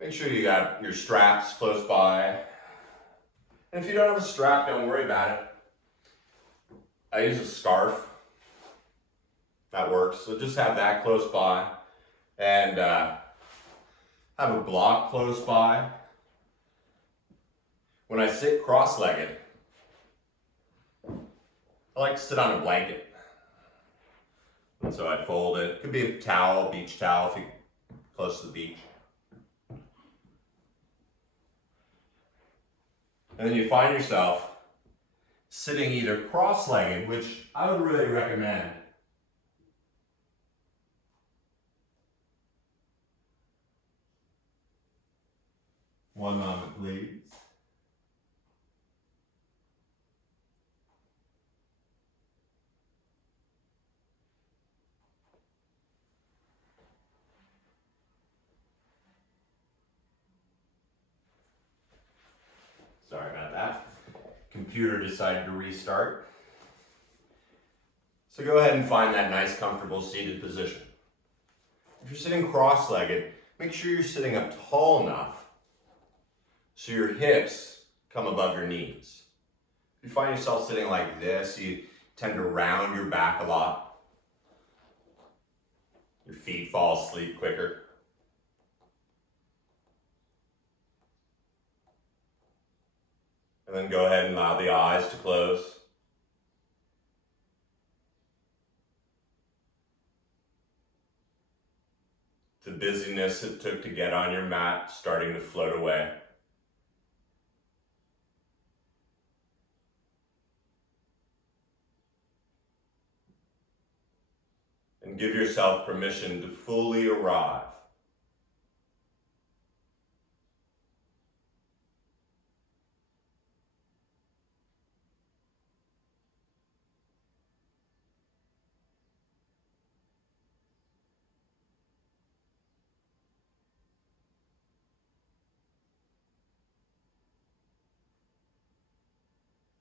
Make sure you got your straps close by. And if you don't have a strap, don't worry about it. I use a scarf. That works. So just have that close by. And have a block close by. When I sit cross-legged, I like to sit on a blanket. And so I fold it. It could be a towel, beach towel if you're close to the beach. And then you find yourself sitting either cross-legged, which I would really recommend. One moment, please. Sorry about that. Computer decided to restart. So go ahead and find that nice, comfortable seated position. If you're sitting cross-legged, make sure you're sitting up tall enough so your hips come above your knees. If you find yourself sitting like this, you tend to round your back a lot. Your feet fall asleep quicker. And then go ahead and allow the eyes to close. The busyness it took to get on your mat starting to float away. And give yourself permission to fully arrive.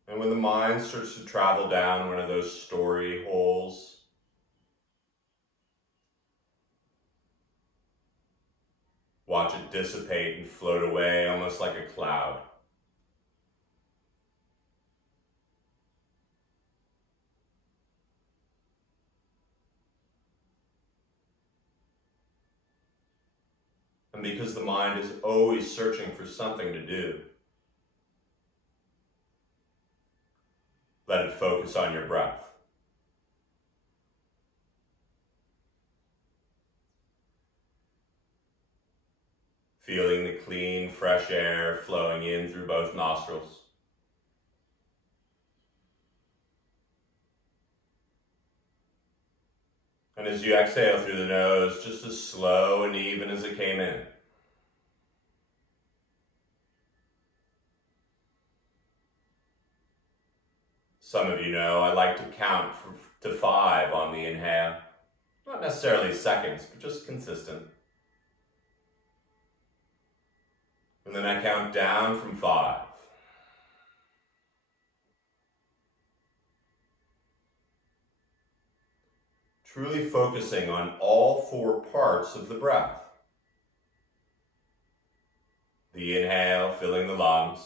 And when the mind starts to travel down one of those story holes, watch it dissipate and float away almost like a cloud. And because the mind is always searching for something to do, let it focus on your breath. Feeling the clean, fresh air flowing in through both nostrils. And as you exhale through the nose, just as slow and even as it came in. Some of you know I like to count to 5 on the inhale. Not necessarily seconds, but just consistent. And then I count down from 5. Truly focusing on all 4 parts of the breath. The inhale, filling the lungs.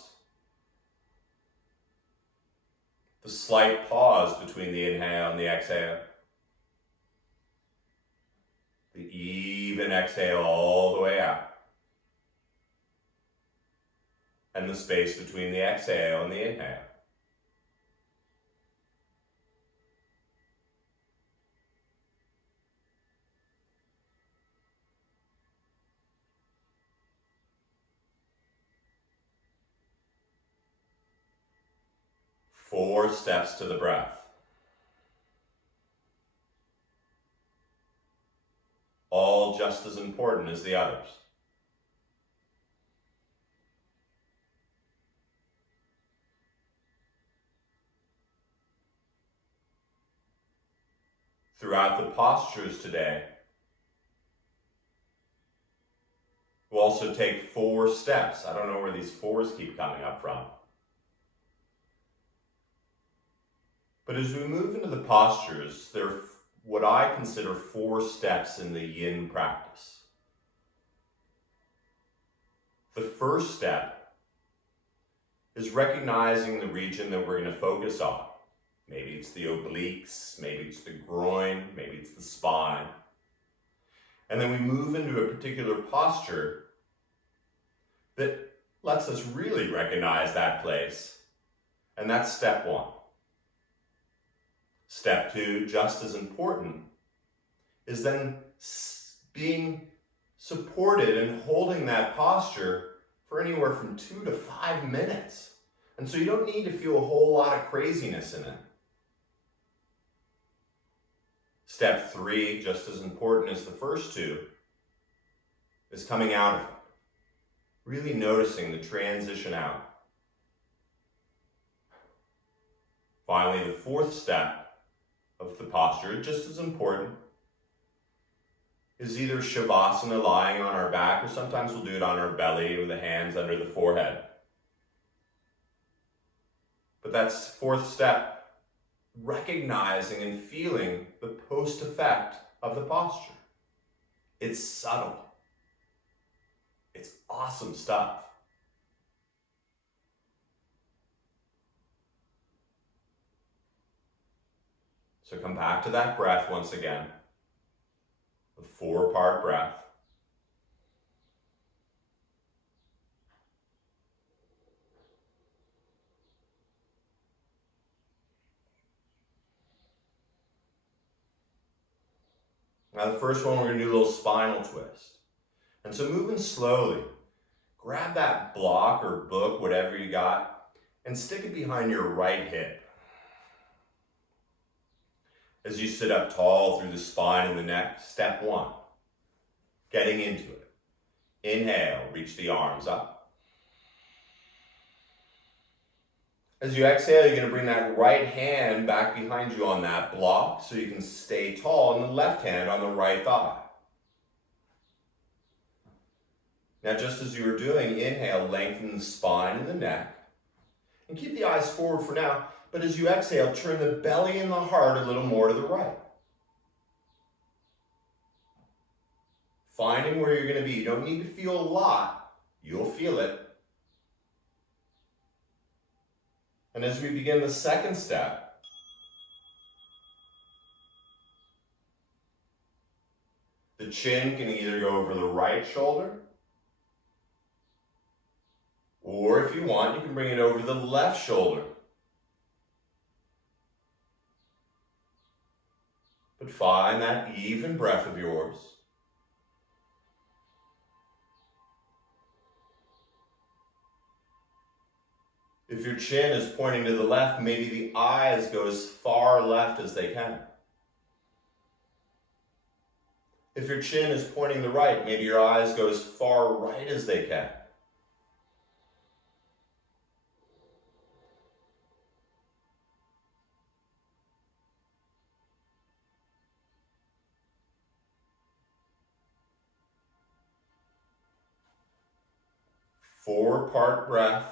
The slight pause between the inhale and the exhale. The even exhale all the way out. And the space between the exhale and the inhale. Four steps to the breath. All just as important as the others. Throughout the postures today, we'll also take 4 steps. I don't know where these 4s keep coming up from. But as we move into the postures, there are what I consider 4 steps in the yin practice. the first step is recognizing the region that we're going to focus on. Maybe it's the obliques, maybe it's the groin, maybe it's the spine. And then we move into a particular posture that lets us really recognize that place. And that's step one. Step two, just as important, is then being supported and holding that posture for anywhere from 2 to 5 minutes. And so you don't need to feel a whole lot of craziness in it. Step three, just as important as the first two, is coming out of it. Really noticing the transition out. Finally, the fourth step of the posture, just as important, is either Shavasana, lying on our back, or sometimes we'll do it on our belly with the hands under the forehead. But that's fourth step, recognizing and feeling the post effect of the posture. It's subtle. It's awesome stuff. So come back to that breath once again. A 4-part breath. Now the first one, we're going to do a little spinal twist. And so moving slowly, grab that block or book, whatever you got, and stick it behind your right hip. As you sit up tall through the spine and the neck, step one, getting into it. Inhale, reach the arms up. As you exhale, you're going to bring that right hand back behind you on that block so you can stay tall, and the left hand on the right thigh. Now, just as you were doing, inhale, lengthen the spine and the neck, and keep the eyes forward for now, but as you exhale, turn the belly and the heart a little more to the right. Finding where you're going to be. You don't need to feel a lot. You'll feel it. And as we begin the second step, the chin can either go over the right shoulder, or if you want, you can bring it over the left shoulder. But find that even breath of yours. If your chin is pointing to the left, maybe the eyes go as far left as they can. If your chin is pointing the right, maybe your eyes go as far right as they can. Four-part breath.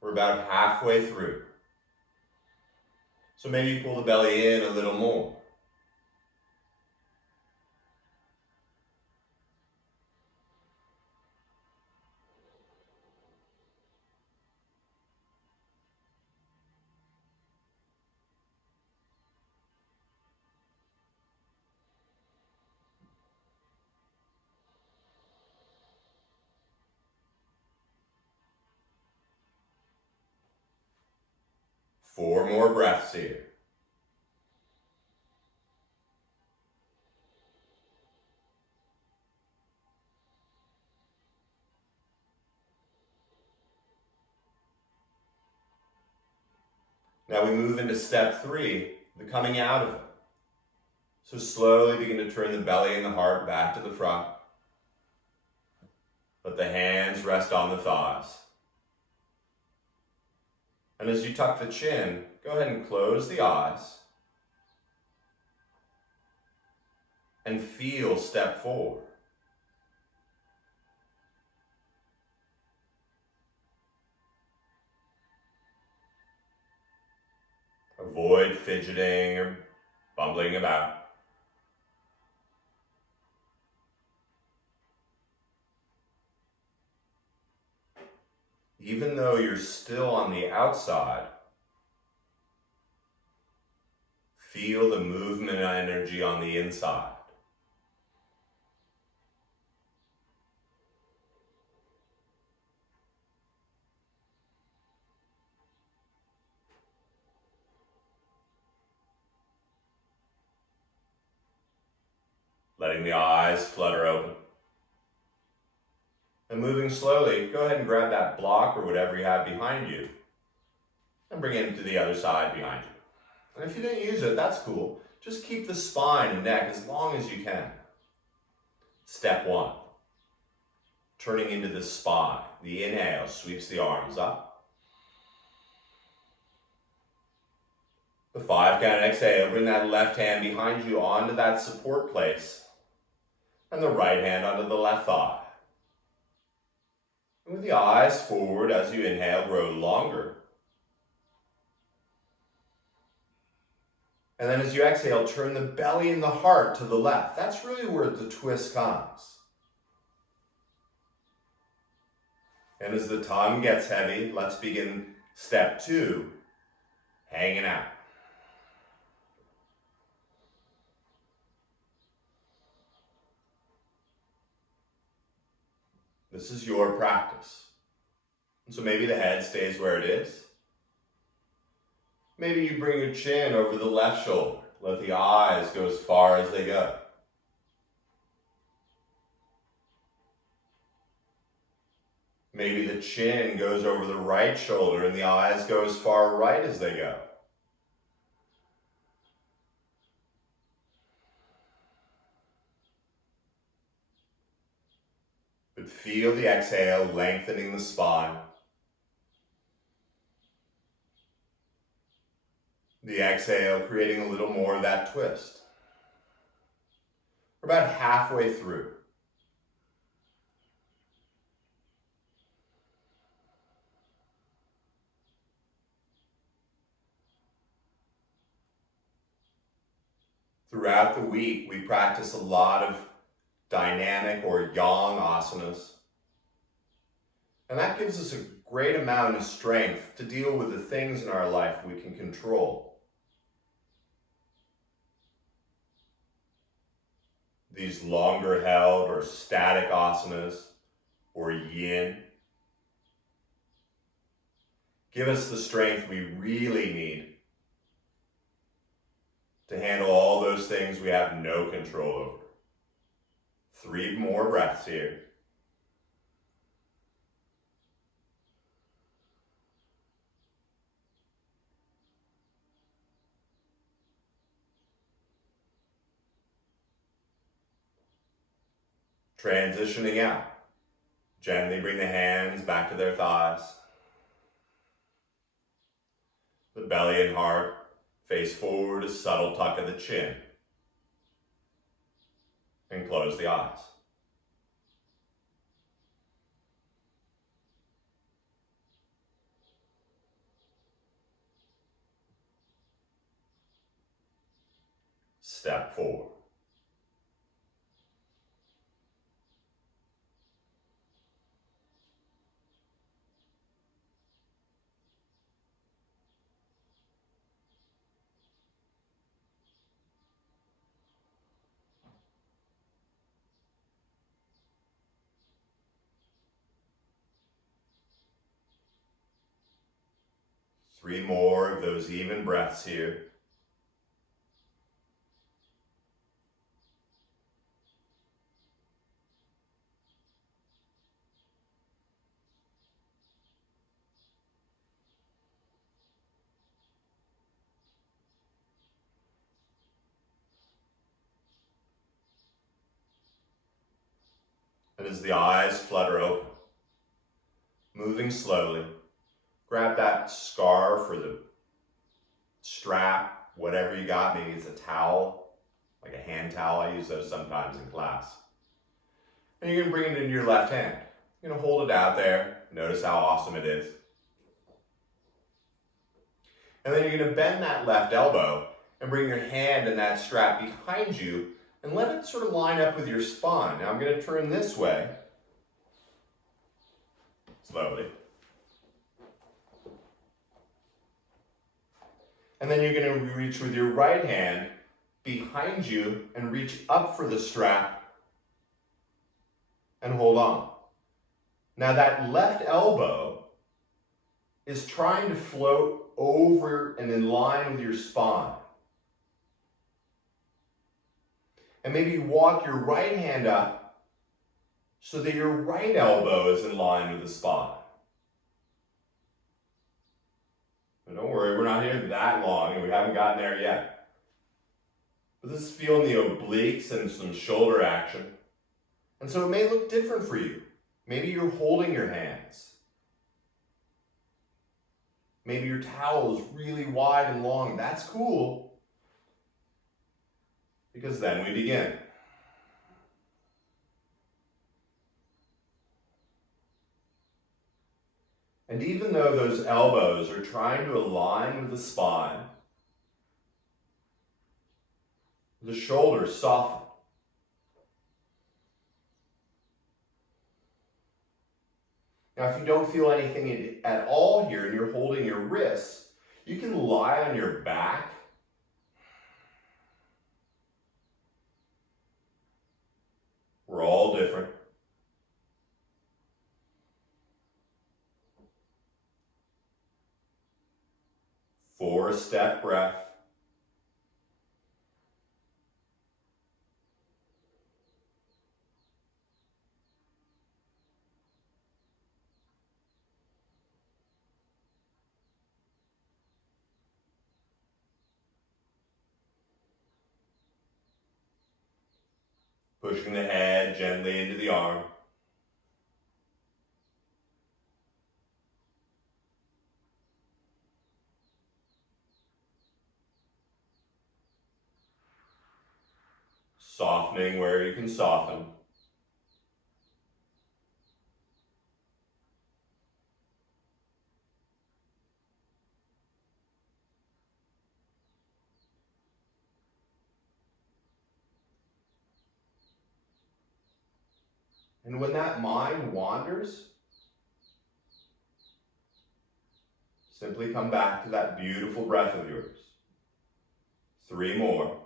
We're about halfway through. So maybe you pull the belly in a little more. Four more breaths here. Now we move into step three, the coming out of it. So slowly begin to turn the belly and the heart back to the front. Let the hands rest on the thighs. And as you tuck the chin, go ahead and close the eyes. And feel step four. Avoid fidgeting or bumbling about. even though you're still on the outside, feel the movement energy on the inside. Letting the eyes flutter open. And moving slowly, go ahead and grab that block or whatever you have behind you and bring it to the other side behind you. And if you didn't use it, that's cool. Just keep the spine and neck as long as you can. Step 1, turning into the spine. The inhale sweeps the arms up. The 5 count exhale, bring that left hand behind you onto that support place and the right hand onto the left thigh. And with the eyes forward as you inhale, grow longer. And then as you exhale, turn the belly and the heart to the left. That's really where the twist comes. And as the tongue gets heavy, let's begin step 2, hanging out. This is your practice. And so maybe the head stays where it is. Maybe you bring your chin over the left shoulder. Let the eyes go as far as they go. Maybe the chin goes over the right shoulder and the eyes go as far right as they go. But feel the exhale lengthening the spine. The exhale creating a little more of that twist. We're about halfway through. Throughout the week, we practice a lot of dynamic or yang asanas. And that gives us a great amount of strength to deal with the things in our life we can control. These longer held or static asanas or yin give us the strength we really need to handle all those things we have no control over. 3 more breaths here. Transitioning out. Gently bring the hands back to their thighs. The belly and heart face forward, a subtle tuck of the chin. And close the eyes. Step 4. Three more of those even breaths here. And as the eyes flutter open, moving slowly, grab that scarf or the strap, whatever you got. Maybe it's a towel, like a hand towel. I use those sometimes in class. And you're going to bring it into your left hand. You're going to hold it out there. Notice how awesome it is. And then you're going to bend that left elbow and bring your hand and that strap behind you and let it sort of line up with your spine. Now I'm going to turn this way, slowly. And then you're going to reach with your right hand behind you and reach up for the strap and hold on. Now that left elbow is trying to float over and in line with your spine. And maybe you walk your right hand up so that your right elbow is in line with the spine. But don't worry, we're not here that long and we haven't gotten there yet. But this is feeling the obliques and some shoulder action. And so it may look different for you. Maybe you're holding your hands. Maybe your towel is really wide and long. That's cool. Because then we begin. And even though those elbows are trying to align with the spine, the shoulders soften. Now, if you don't feel anything at all here and you're holding your wrists, you can lie on your back. We're all different. Four-step breath. Pushing the head gently into the arm. Softening where you can soften. And when that mind wanders, simply come back to that beautiful breath of yours. 3 more.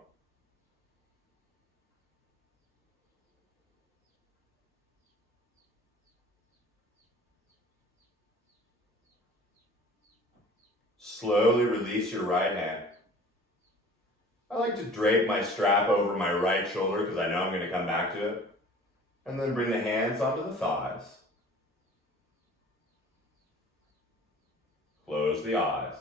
Slowly release your right hand. I like to drape my strap over my right shoulder because I know I'm going to come back to it. And then bring the hands onto the thighs. Close the eyes.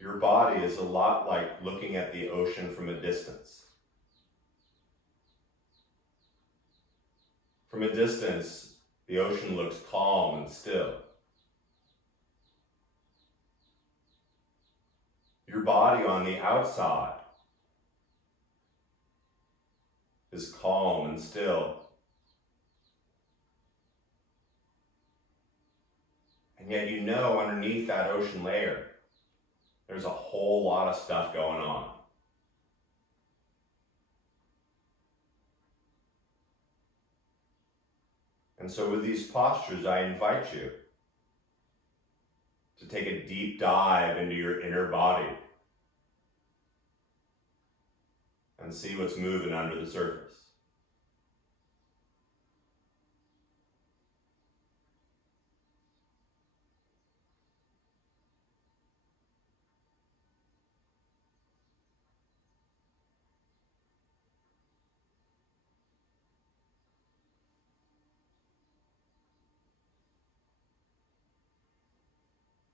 Your body is a lot like looking at the ocean from a distance. From a distance, the ocean looks calm and still. Your body on the outside is calm and still. And yet you know underneath that ocean layer, there's a whole lot of stuff going on. And so with these postures, I invite you to take a deep dive into your inner body and see what's moving under the surface.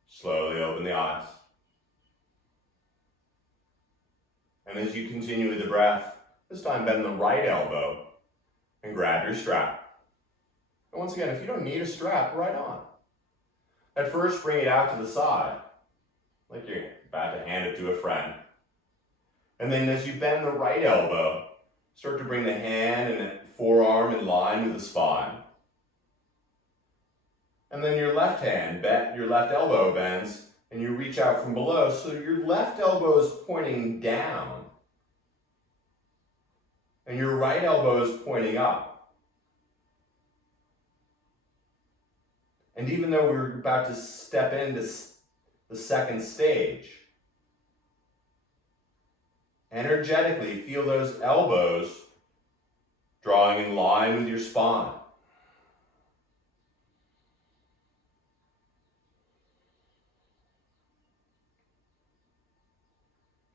Slowly open the eyes. And as you continue with the breath, this time bend the right elbow and grab your strap. And once again, if you don't need a strap, right on. At first, bring it out to the side, like you're about to hand it to a friend. And then as you bend the right elbow, start to bring the hand and the forearm in line with the spine. And then your left hand, your left elbow bends, and you reach out from below, so your left elbow is pointing down, And your right elbow is pointing up. And even though we're about to step into the second stage, energetically feel those elbows drawing in line with your spine.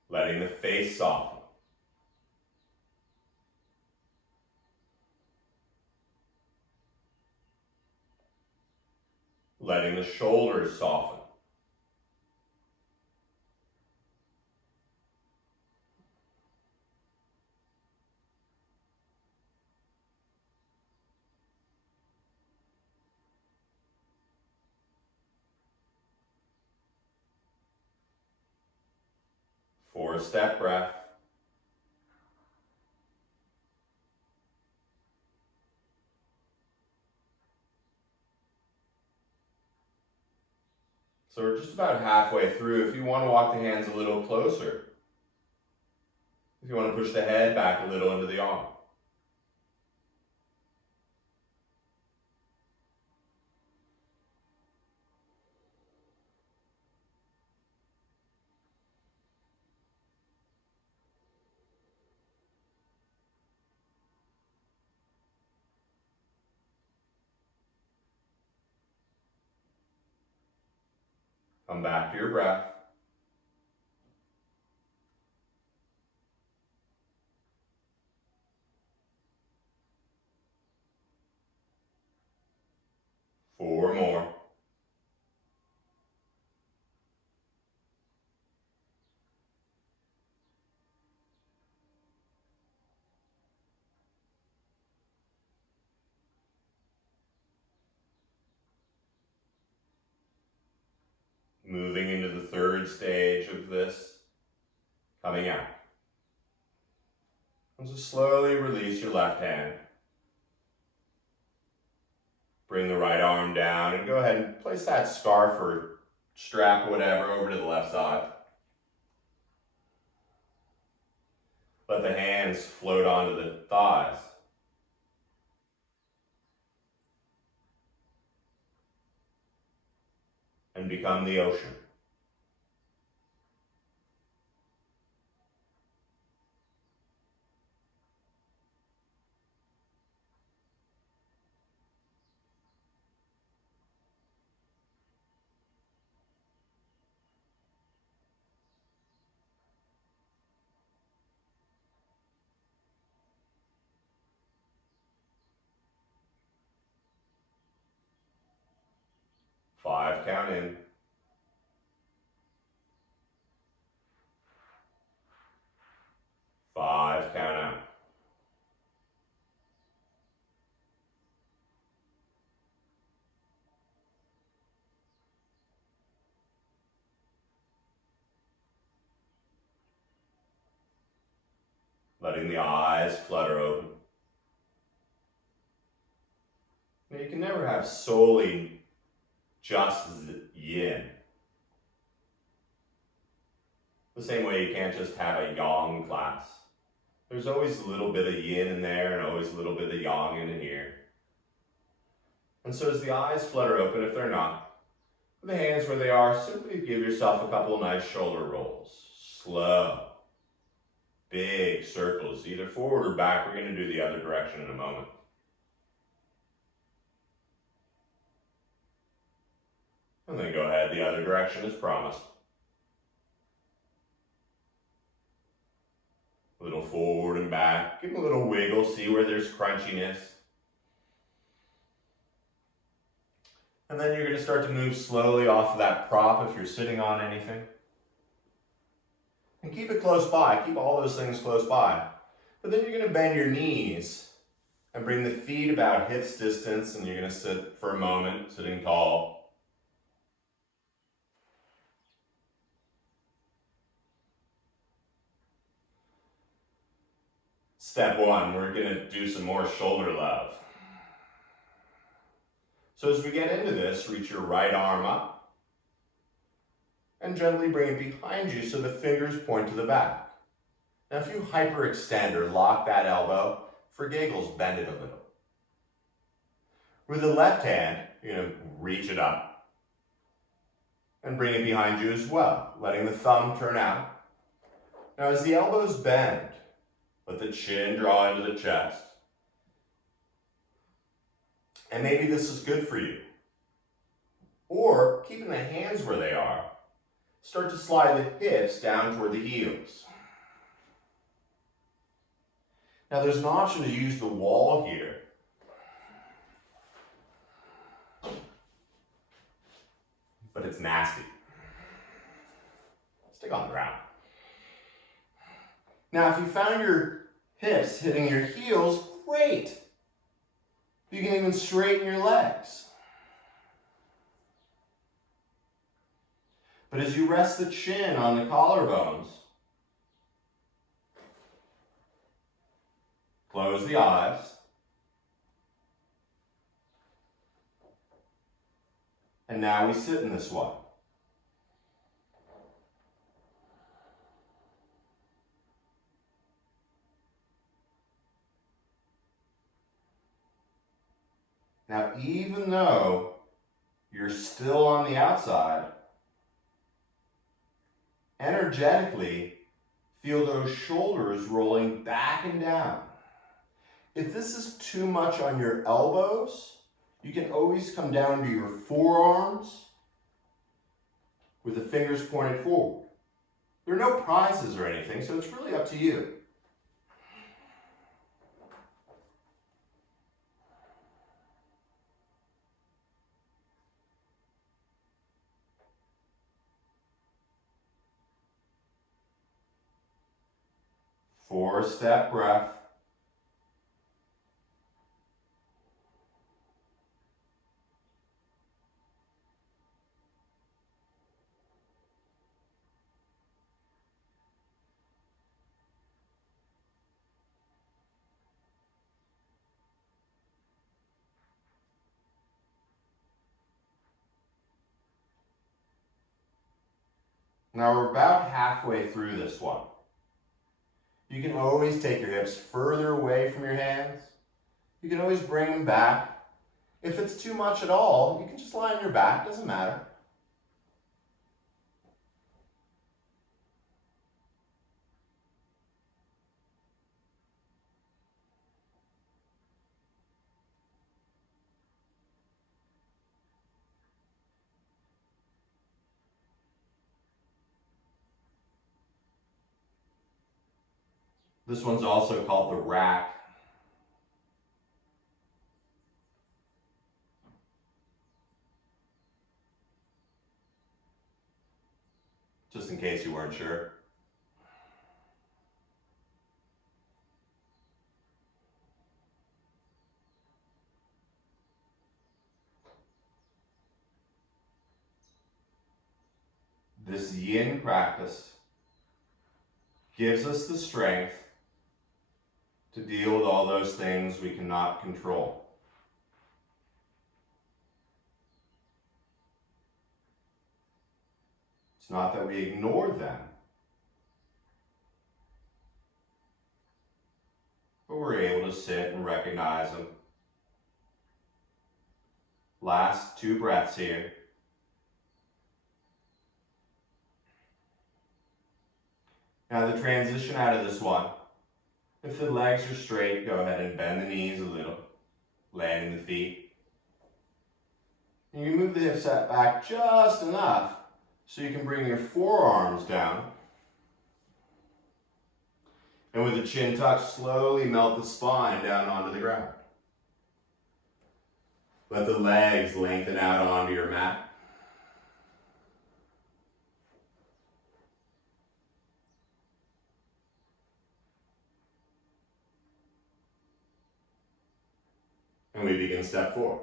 Letting the face soften. Letting the shoulders soften. Four-step breath. So we're just about halfway through. If you want to walk the hands a little closer, if you want to push the head back a little into the arm. Come back to your breath. Four more. Moving into the third stage of this, coming out. And so slowly release your left hand. Bring the right arm down and go ahead and place that scarf or strap, whatever, over to the left side. Let the hands float onto the thighs. And become the ocean. Five count in. Five count out. Letting the eyes flutter open. Now you can never have solely just yin. The same way you can't just have a yang class. There's always a little bit of yin in there and always a little bit of yang in here. And so as the eyes flutter open, if they're not, with the hands where they are, simply give yourself a couple of nice shoulder rolls. Slow. Big circles, either forward or back. We're going to do the other direction in a moment. And then go ahead the other direction as promised. A little forward and back. Give them a little wiggle, see where there's crunchiness. And then you're going to start to move slowly off of that prop if you're sitting on anything. And keep it close by. Keep all those things close by. But then you're going to bend your knees and bring the feet about hips distance, and you're going to sit for a moment, sitting tall. Step one, we're going to do some more shoulder love. So as we get into this, reach your right arm up and gently bring it behind you so the fingers point to the back. Now if you hyperextend or lock that elbow, for giggles, bend it a little. With the left hand, you're going to reach it up and bring it behind you as well, letting the thumb turn out. Now as the elbows bend, let the chin draw into the chest. And maybe this is good for you. Or, keeping the hands where they are, start to slide the hips down toward the heels. Now there's an option to use the wall here. But it's nasty. Stick on the ground. Now if you found your hips hitting your heels, great. You can even straighten your legs. But as you rest the chin on the collarbones, close the eyes. And now we sit in this one. Now, even though you're still on the outside, energetically, feel those shoulders rolling back and down. If this is too much on your elbows, you can always come down to your forearms with the fingers pointed forward. There are no prizes or anything, so it's really up to you. Four-step breath. Now we're about halfway through this one. You can always take your hips further away from your hands. You can always bring them back. If it's too much at all, you can just lie on your back, doesn't matter. This one's also called the rack. Just in case you weren't sure. This yin practice gives us the strength to deal with all those things we cannot control. It's not that we ignore them, but we're able to sit and recognize them. Last 2 breaths here. Now the transition out of this one. If the legs are straight, go ahead and bend the knees a little, landing the feet. And you move the hips back just enough so you can bring your forearms down. And with the chin tucked, slowly melt the spine down onto the ground. Let the legs lengthen out onto your mat. And we begin step 4.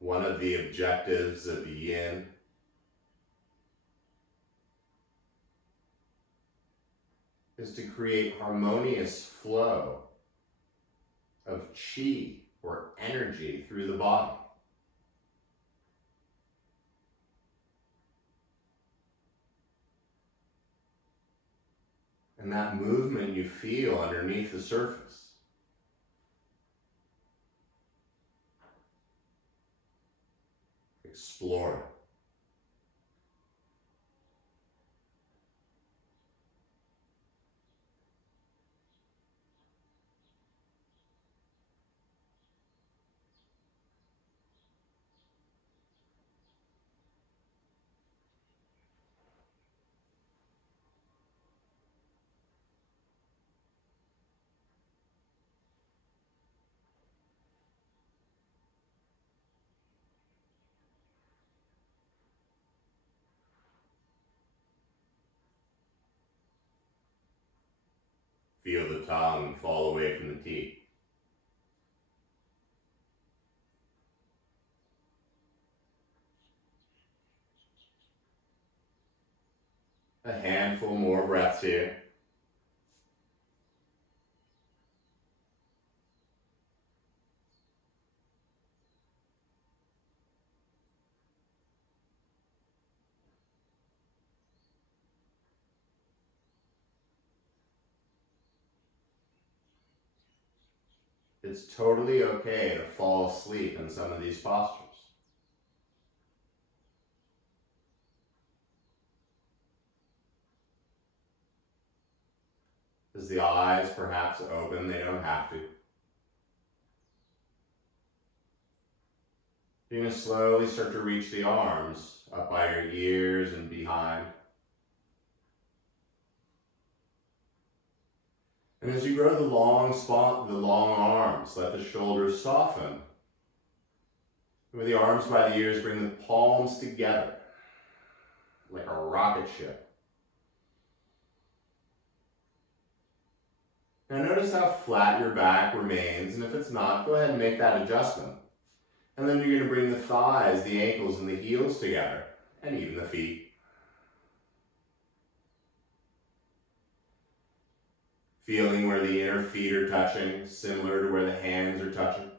One of the objectives of yin is to create harmonious flow of chi or energy through the body. And that movement you feel underneath the surface. Explore it. Feel the tongue fall away from the teeth. A handful more breaths here. It's totally okay to fall asleep in some of these postures. As the eyes perhaps open, they don't have to. You're going to slowly start to reach the arms up by your ears and behind. And as you grow the long arms, let the shoulders soften. With the arms by the ears, bring the palms together like a rocket ship. Now notice how flat your back remains, and if it's not, go ahead and make that adjustment. And then you're going to bring the thighs, the ankles, and the heels together, and even the feet. Feeling where the inner feet are touching, similar to where the hands are touching.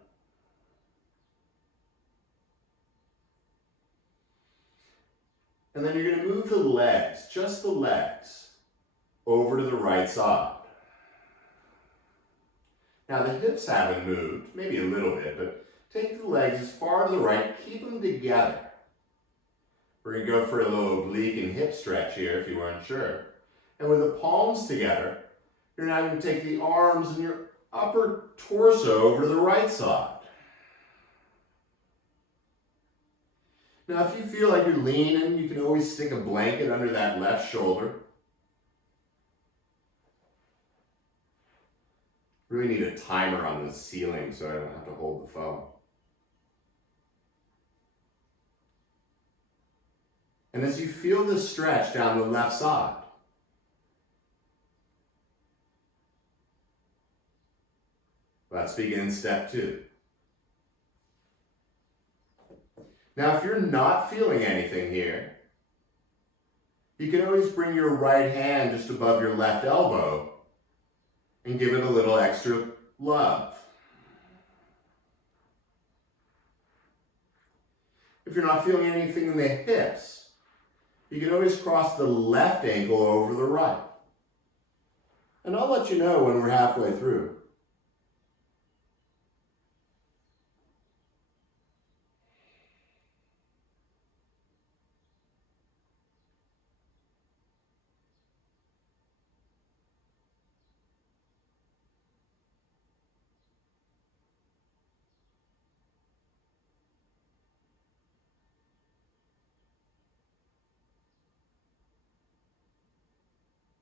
And then you're going to move the legs, just the legs, over to the right side. Now the hips haven't moved, maybe a little bit, but take the legs as far to the right, keep them together. We're going to go for a little oblique and hip stretch here if you weren't sure. And with the palms together, you're now going to take the arms and your upper torso over to the right side. Now if you feel like you're leaning, you can always stick a blanket under that left shoulder. Really need a timer on the ceiling so I don't have to hold the phone. And as you feel this stretch down the left side, let's begin step 2. Now, if you're not feeling anything here, you can always bring your right hand just above your left elbow and give it a little extra love. If you're not feeling anything in the hips, you can always cross the left ankle over the right. And I'll let you know when we're halfway through.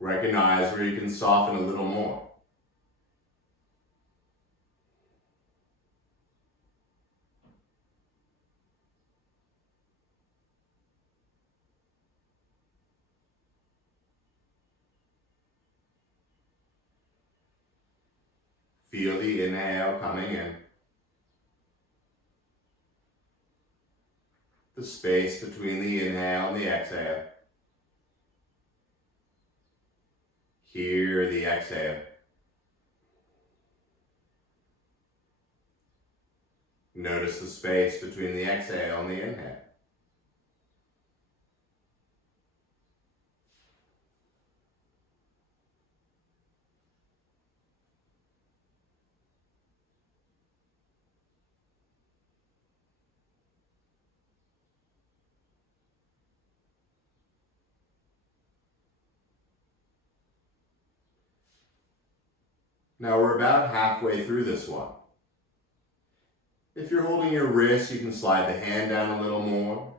Recognize where you can soften a little more. Feel the inhale coming in. The space between the inhale and the exhale. Hear the exhale. Notice the space between the exhale and the inhale. Now we're about halfway through this one. If you're holding your wrist, you can slide the hand down a little more.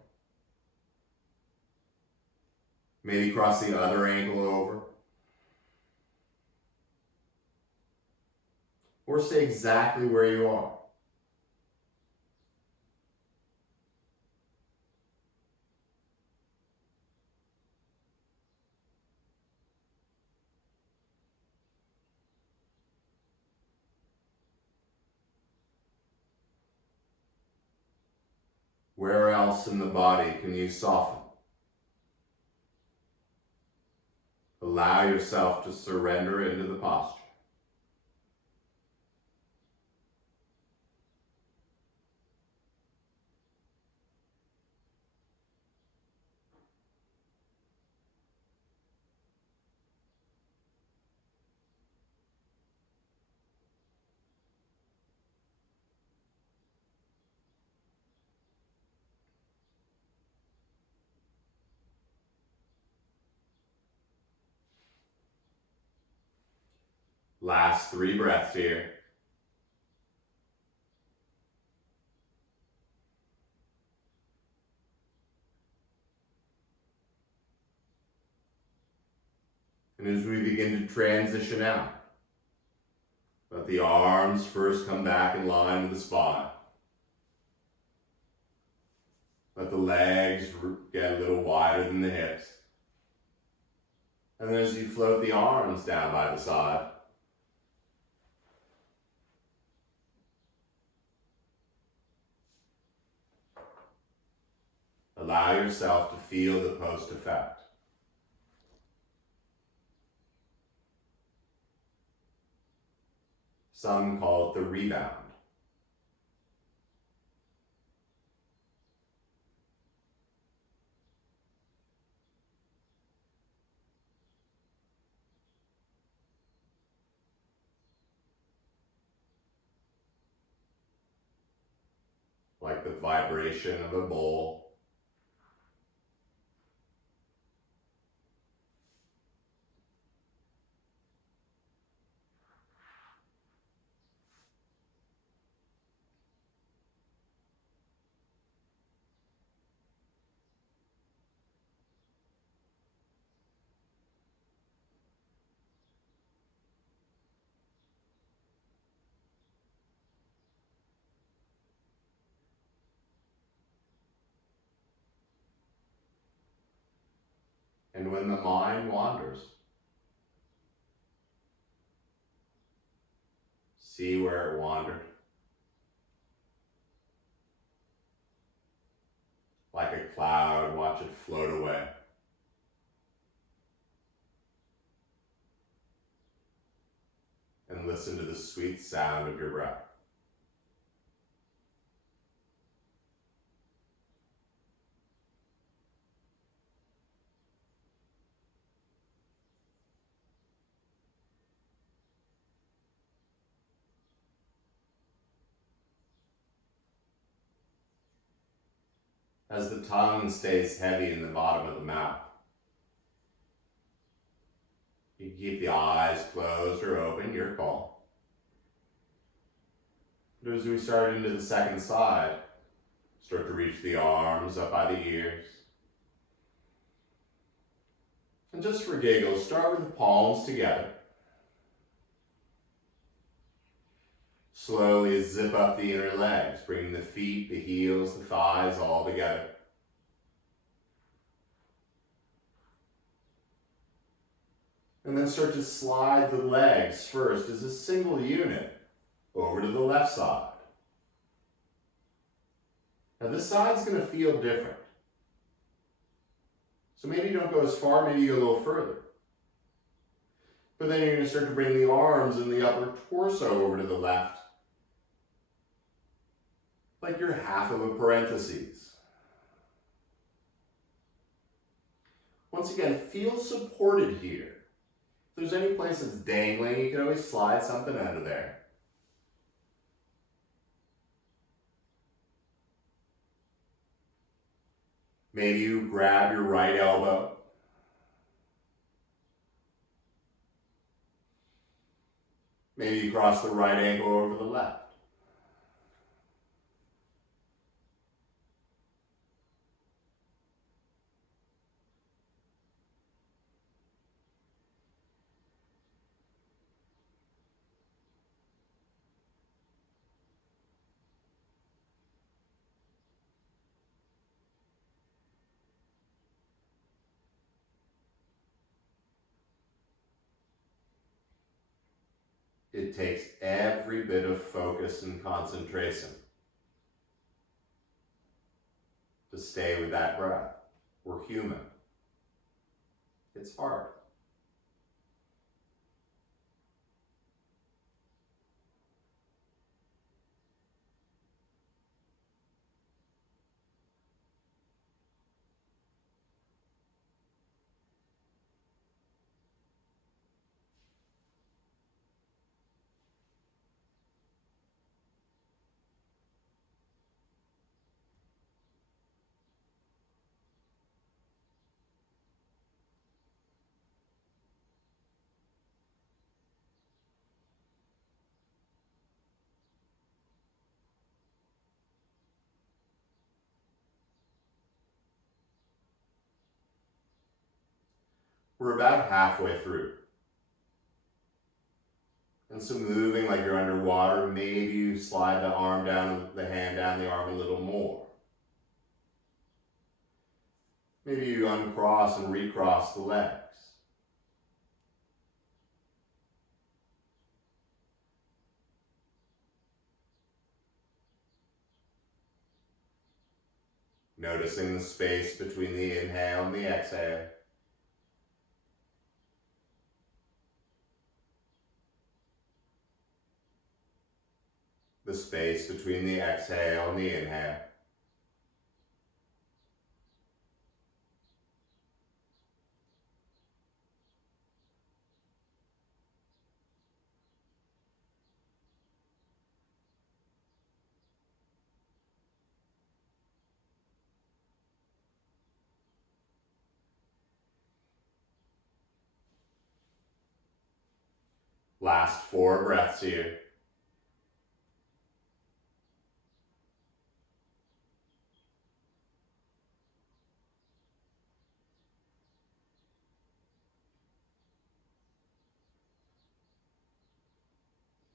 Maybe cross the other ankle over. Or stay exactly where you are. Where else in the body can you soften? Allow yourself to surrender into the posture. Last 3 breaths here. And as we begin to transition out, let the arms first come back in line with the spine. Let the legs get a little wider than the hips. And then as you float the arms down by the side, allow yourself to feel the post effect. Some call it the rebound. Like the vibration of a bowl. And when the mind wanders, see where it wandered. Like a cloud, watch it float away. And listen to the sweet sound of your breath. As the tongue stays heavy in the bottom of the mouth, you can keep the eyes closed or open, your call. But as we start into the second side, start to reach the arms up by the ears. And just for giggles, start with the palms together. Slowly zip up the inner legs, bringing the feet, the heels, the thighs all together. And then start to slide the legs first as a single unit over to the left side. Now this side's going to feel different. So maybe you don't go as far, maybe you go a little further. But then you're going to start to bring the arms and the upper torso over to the left, like you're half of a parentheses. Once again, feel supported here. If there's any place that's dangling, you can always slide something out of there. Maybe you grab your right elbow. Maybe you cross the right ankle over the left. It takes every bit of focus and concentration to stay with that breath. We're human. It's hard. We're about halfway through. And so moving like you're underwater, maybe you slide the arm down, the hand down the arm a little more. Maybe you uncross and recross the legs. Noticing the space between the inhale and the exhale. The space between the exhale and the inhale. Last 4 breaths here.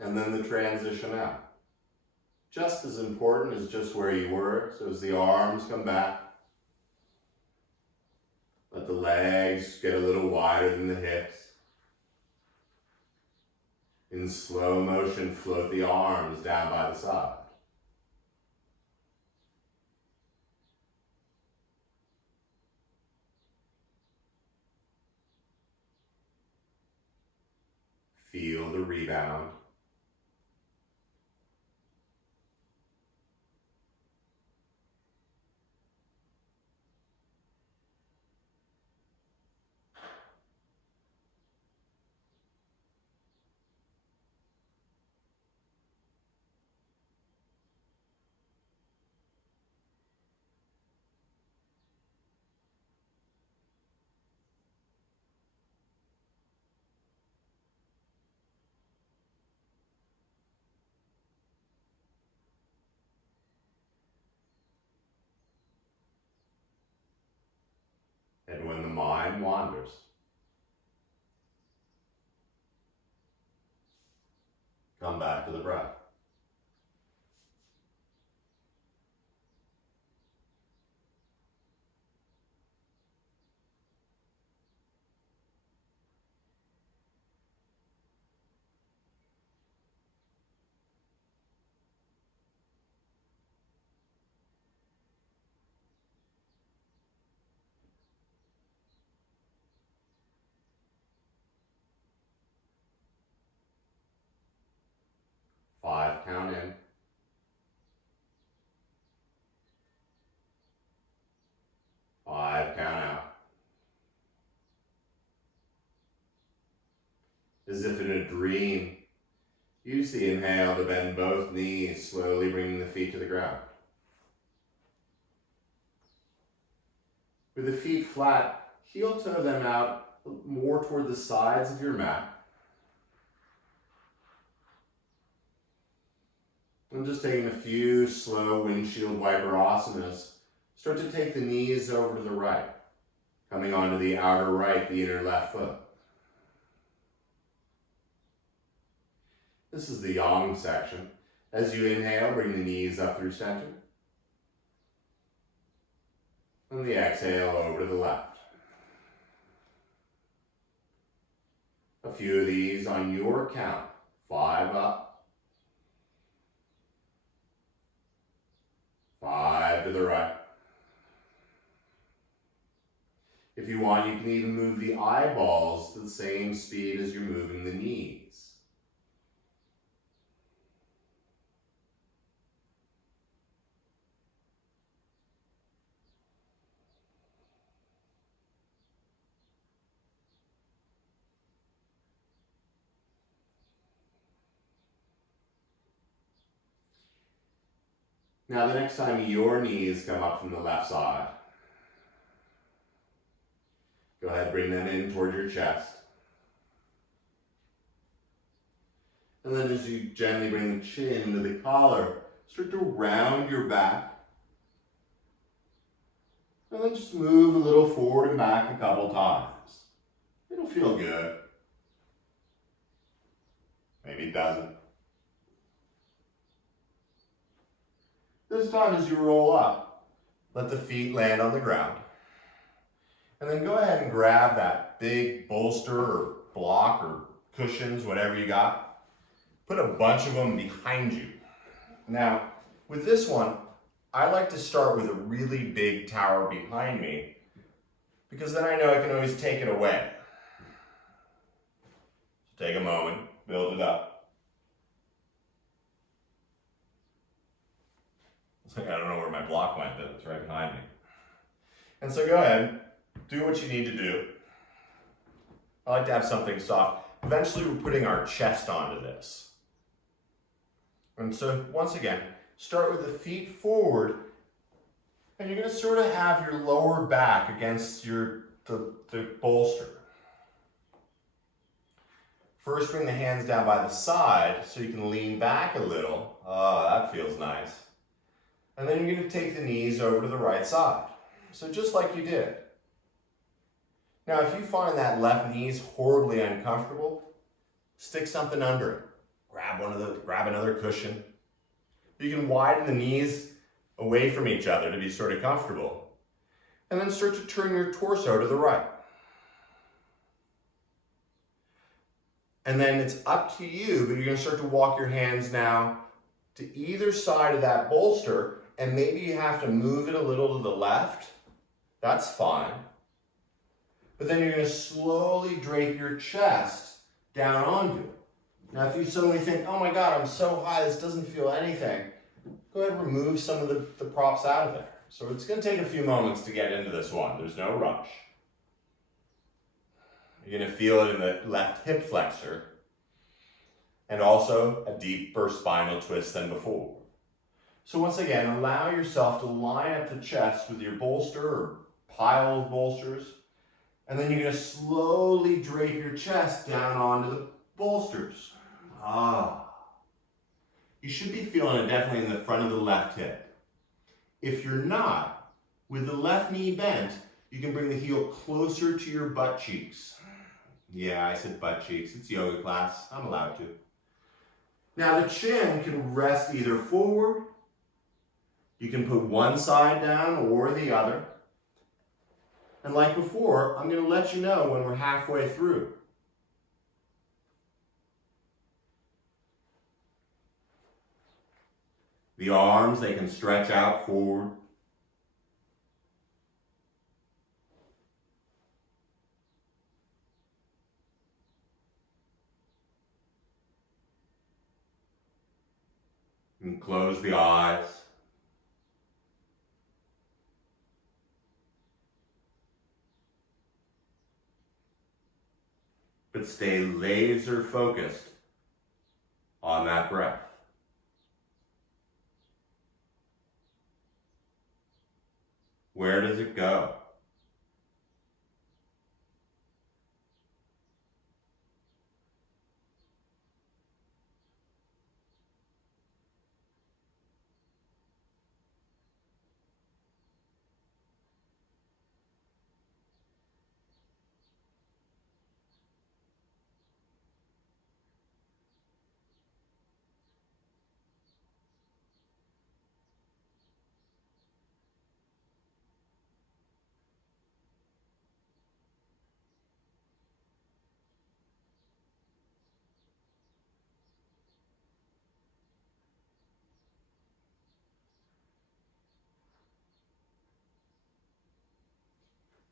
And then the transition out. Just as important as just where you were. So as the arms come back, let the legs get a little wider than the hips. In slow motion, float the arms down by the side. Feel the rebound. And when the mind wanders, come back to the breath. as if in a dream. Use the inhale to bend both knees, slowly bringing the feet to the ground. With the feet flat, heel toe them out more toward the sides of your mat. And just taking a few slow windshield wiper asanas, start to take the knees over to the right, coming onto the outer right, the inner left foot. This is the yang section. As you inhale, bring the knees up through center. And the exhale over to the left. A few of these on your count. 5 up. 5 to the right. If you want, you can even move the eyeballs to the same speed as you're moving the knees. Now the next time your knees come up from the left side, go ahead, bring them in toward your chest. And then as you gently bring the chin to the collar, start to round your back. And then just move a little forward and back a couple times. It'll feel good. Maybe it doesn't. This time as you roll up, let the feet land on the ground. And then go ahead and grab that big bolster or block or cushions, whatever you got. Put a bunch of them behind you. Now, with this one, I like to start with a really big tower behind me because then I know I can always take it away. So take a moment, build it up. It's like I don't know where my block went, but it's right behind me. And so go ahead, do what you need to do. I like to have something soft. Eventually we're putting our chest onto this. And so once again, start with the feet forward, and you're going to sort of have your lower back against the bolster. First, bring the hands down by the side so you can lean back a little. Oh, that feels nice. And then you're going to take the knees over to the right side. So just like you did. Now, if you find that left knee is horribly uncomfortable, stick something under it. Grab another cushion. You can widen the knees away from each other to be sort of comfortable. And then start to turn your torso to the right. And then it's up to you, but you're going to start to walk your hands now to either side of that bolster, and maybe you have to move it a little to the left. That's fine. But then you're going to slowly drape your chest down onto it. Now, if you suddenly think, oh my God, I'm so high, this doesn't feel anything, go ahead and remove some of the props out of there. So it's going to take a few moments to get into this one. There's no rush. You're going to feel it in the left hip flexor and also a deeper spinal twist than before. So once again, allow yourself to line up the chest with your bolster or pile of bolsters, and then you're going to slowly drape your chest down onto the bolsters. You should be feeling it definitely in the front of the left hip. If you're not, with the left knee bent, you can bring the heel closer to your butt cheeks. Yeah, I said butt cheeks. It's yoga class. I'm allowed to. Now the chin can rest either forward. You can put one side down or the other. And like before, I'm going to let you know when we're halfway through. The arms, they can stretch out forward. And close the eyes. But but stay laser focused on that breath. Where does it go?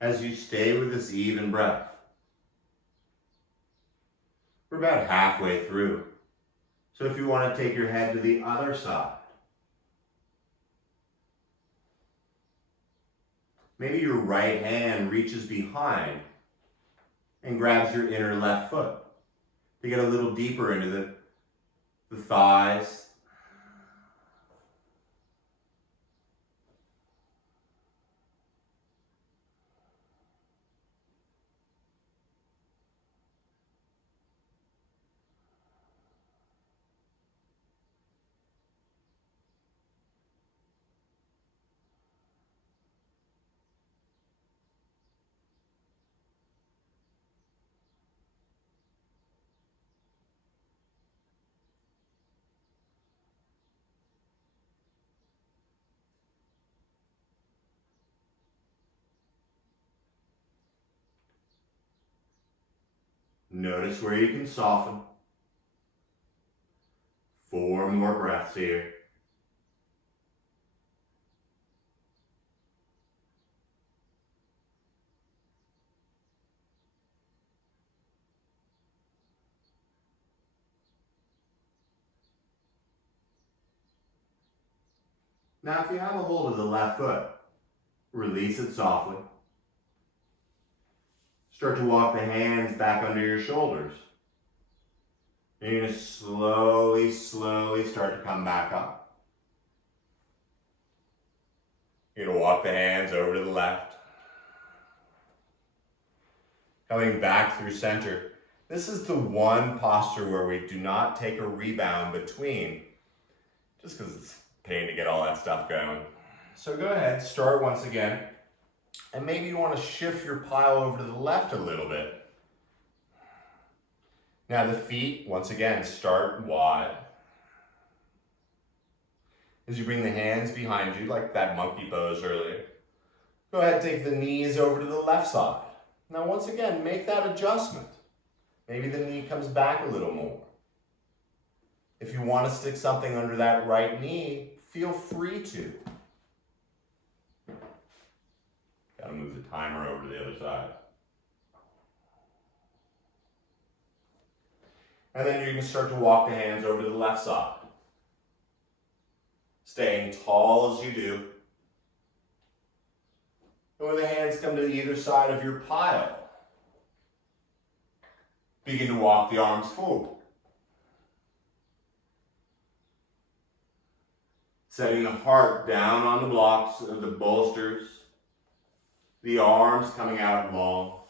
As you stay with this even breath, we're about halfway through. So if you want to take your head to the other side, maybe your right hand reaches behind and grabs your inner left foot to get a little deeper into the thighs. Notice where you can soften. 4 more breaths here. Now if you have a hold of the left foot, release it softly. Start to walk the hands back under your shoulders. And you're going to slowly start to come back up. You're going to walk the hands over to the left. Coming back through center. This is the one posture where we do not take a rebound between, just because it's a pain to get all that stuff going. So go ahead, start once again. And maybe you want to shift your pile over to the left a little bit. Now the feet, once again, start wide. As you bring the hands behind you, like that monkey pose earlier, go ahead, take the knees over to the left side. Now once again, make that adjustment. Maybe the knee comes back a little more. If you want to stick something under that right knee, feel free to. Gotta move the timer over to the other side. And then you can start to walk the hands over to the left side. Staying tall as you do. And when the hands come to either side of your pile, begin to walk the arms forward. Setting the heart down on the blocks of the bolsters. The arms coming out long.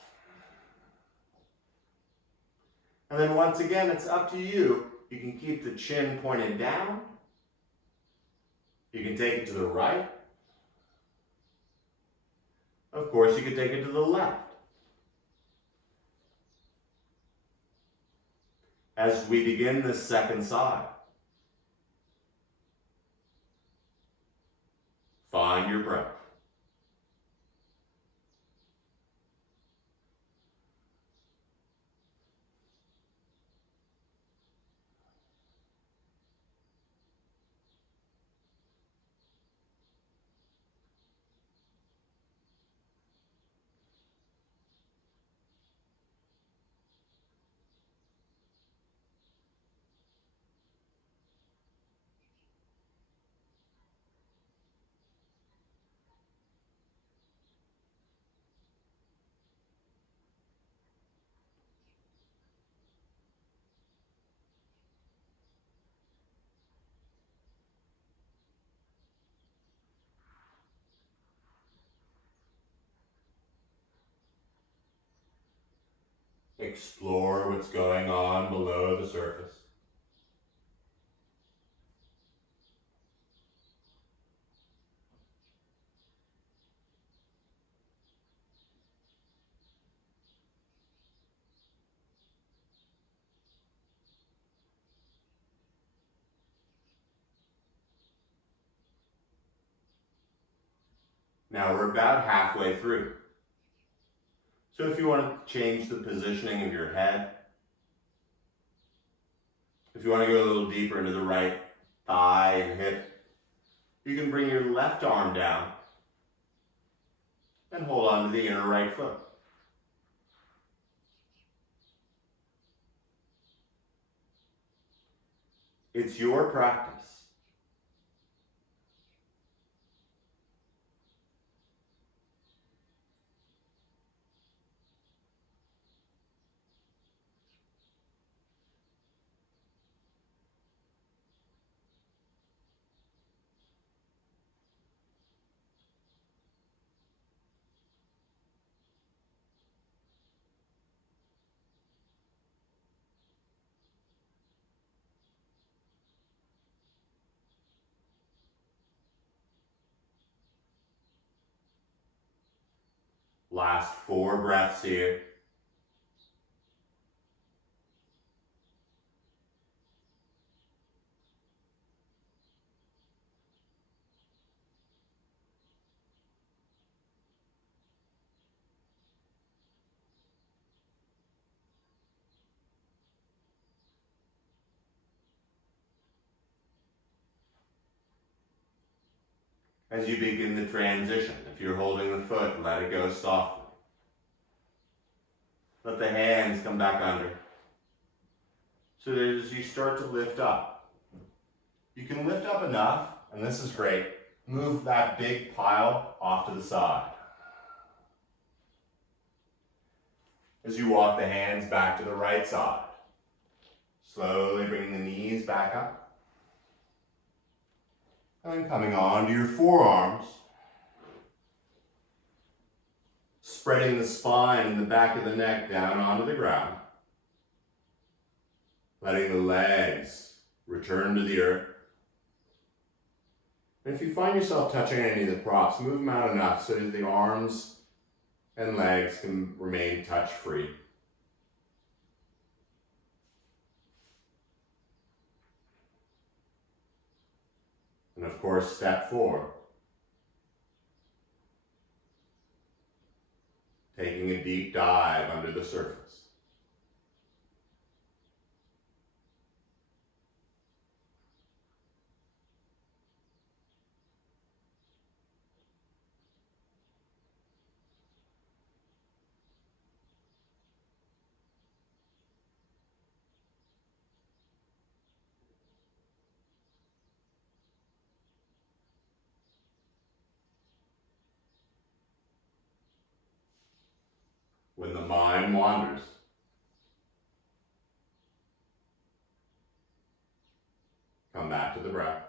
And then once again, it's up to you. You can keep the chin pointed down. You can take it to the right. Of course, you can take it to the left. As we begin this second side, find your breath. Explore what's going on below the surface. Now we're about halfway through. So if you want to change the positioning of your head, if you want to go a little deeper into the right thigh and hip, you can bring your left arm down and hold on to the inner right foot. It's your practice. Last 4 breaths here. As you begin the transition, if you're holding the foot, let it go softly. Let the hands come back under. So that as you start to lift up, you can lift up enough, and this is great, move that big pile off to the side. As you walk the hands back to the right side, slowly bring the knees back up. And then coming onto your forearms, spreading the spine and the back of the neck down onto the ground. Letting the legs return to the earth. And if you find yourself touching any of the props, move them out enough so that the arms and legs can remain touch-free. And of course, step 4. Taking a deep dive under the surface. When the mind wanders, come back to the breath.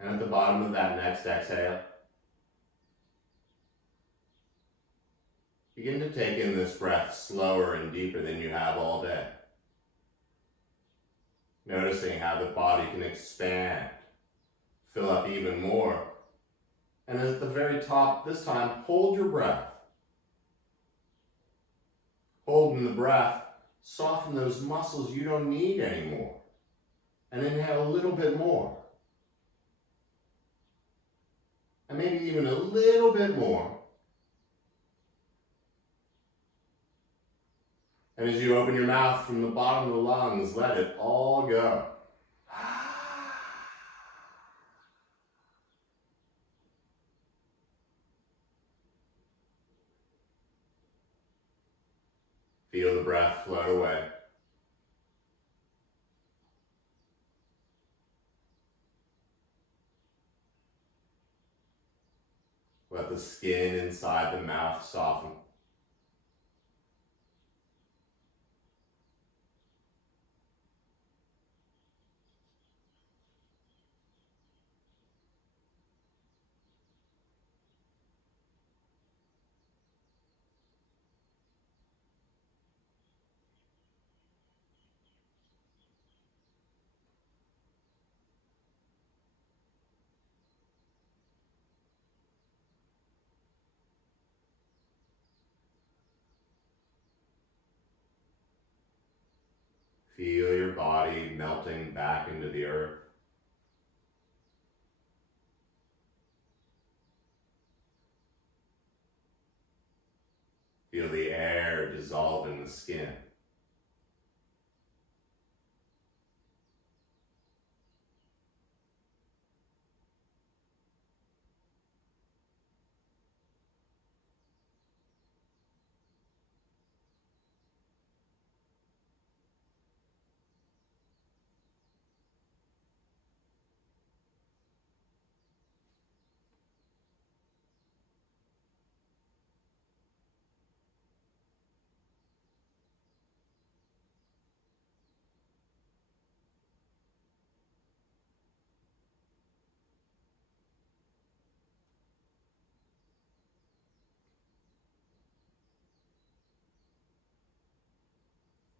And at the bottom of that next exhale, begin to take in this breath slower and deeper than you have all day. Noticing how the body can expand, fill up even more. And at the very top, this time, hold your breath. Holding the breath, soften those muscles you don't need anymore. And inhale a little bit more. And maybe even a little bit more. And as you open your mouth from the bottom of the lungs, let it all go. Feel the breath float away. the skin inside the mouth soften. Feel your body melting back into the earth. Feel the air dissolve in the skin.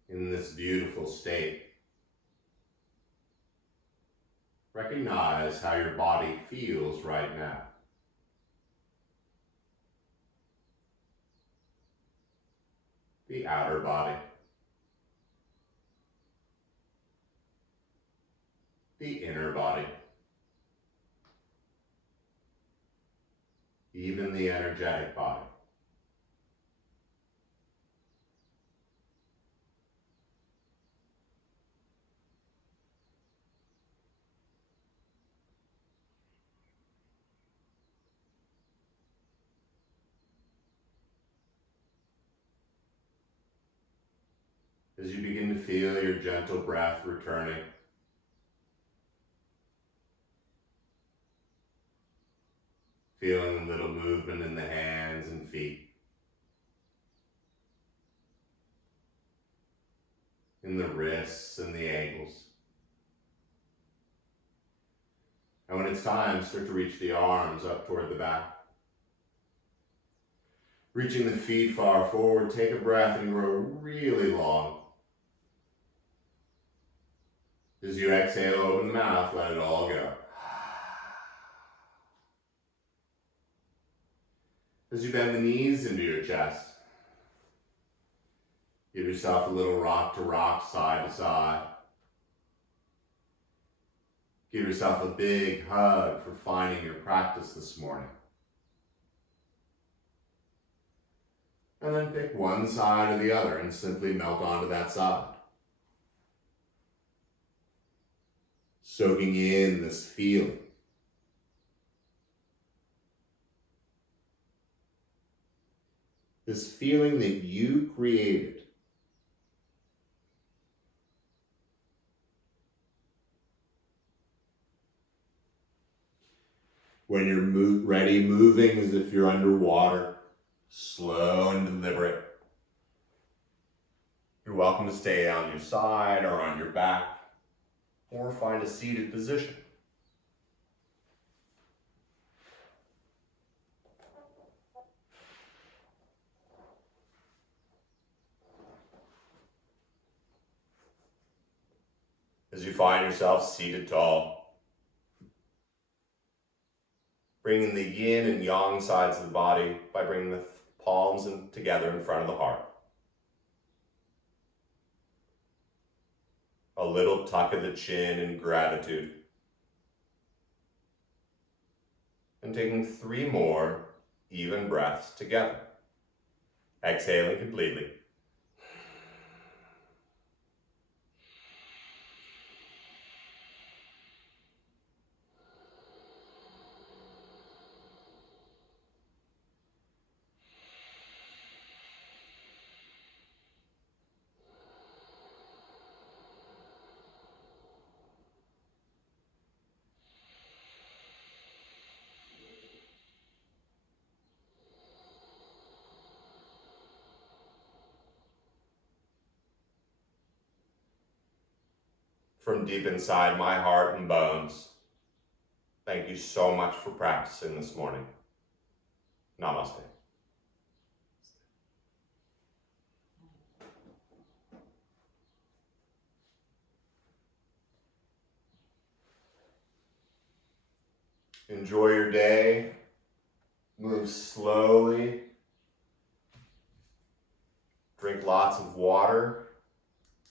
In this beautiful state, recognize how your body feels right now. The outer body, the inner body, even the energetic body. As you begin to feel your gentle breath returning, feeling a little movement in the hands and feet, in the wrists and the ankles. And when it's time, start to reach the arms up toward the back. Reaching the feet far forward, take a breath and grow really long. As you exhale, open the mouth, let it all go. As you bend the knees into your chest, give yourself a little rock to rock, side to side. Give yourself a big hug for finding your practice this morning. And then pick one side or the other and simply melt onto that side. Soaking in this feeling. This feeling that you created. When you're ready, moving as if you're underwater, slow and deliberate. You're welcome to stay on your side or on your back, or find a seated position. As you find yourself seated tall, bringing the yin and yang sides of the body by bringing the palms together in front of the heart. A little tuck of the chin in gratitude. And taking 3 more even breaths together. Exhaling completely. from deep inside my heart and bones, thank you so much for practicing this morning. Namaste. Enjoy your day. Move slowly. Drink lots of water.